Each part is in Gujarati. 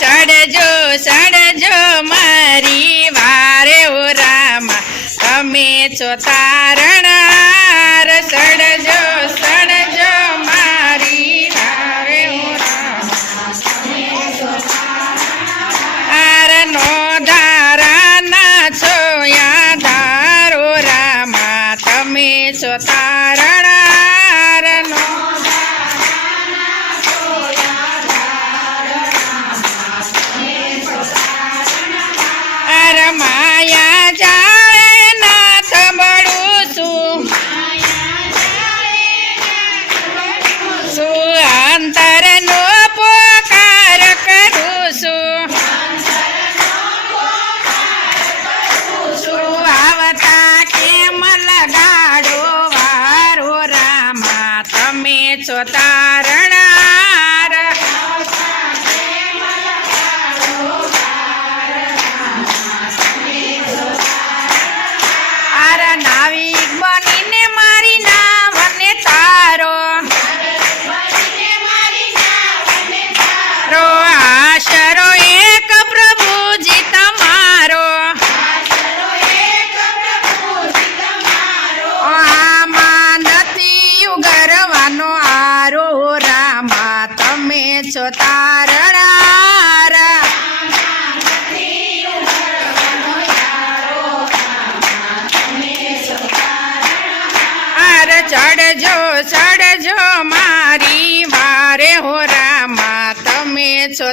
ચડજો ચડજો મારી વારે રામા. તમે છો તારણ સડજો સડજો મારી વારે ઓ ધારાના છો રામા. તમે છો તારણારનો તમે છો તારણા આર ચડજો ચડજો મારી વારે હોરામાં તમે છો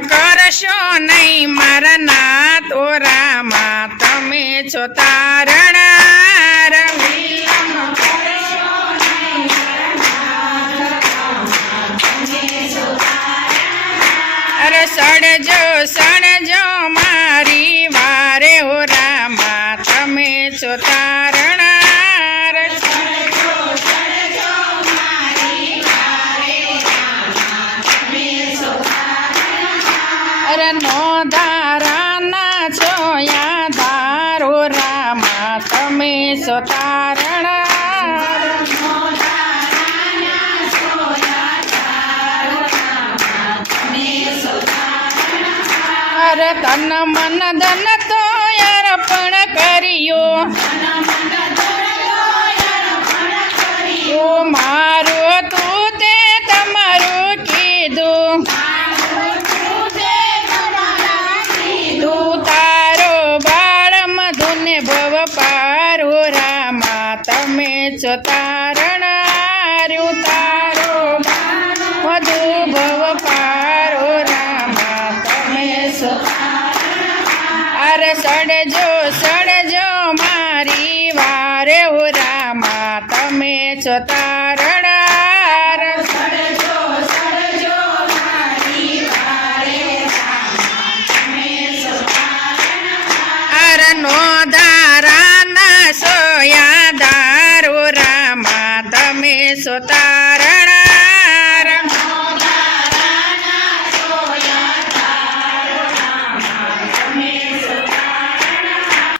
કરશો નહીં મારા ના તોરામાં તમે છો તારણ અરે સડજો સડજો નો ધારાના યા યાધારો રામા તમે તારણાર અરે તન મન ધન તો અર્પણ કર્યો. સડજો સડજો મારી વારે રામા. તમે છો તારણાર. અર નો ધારાના સોયા દારો રામા. તમે તારણા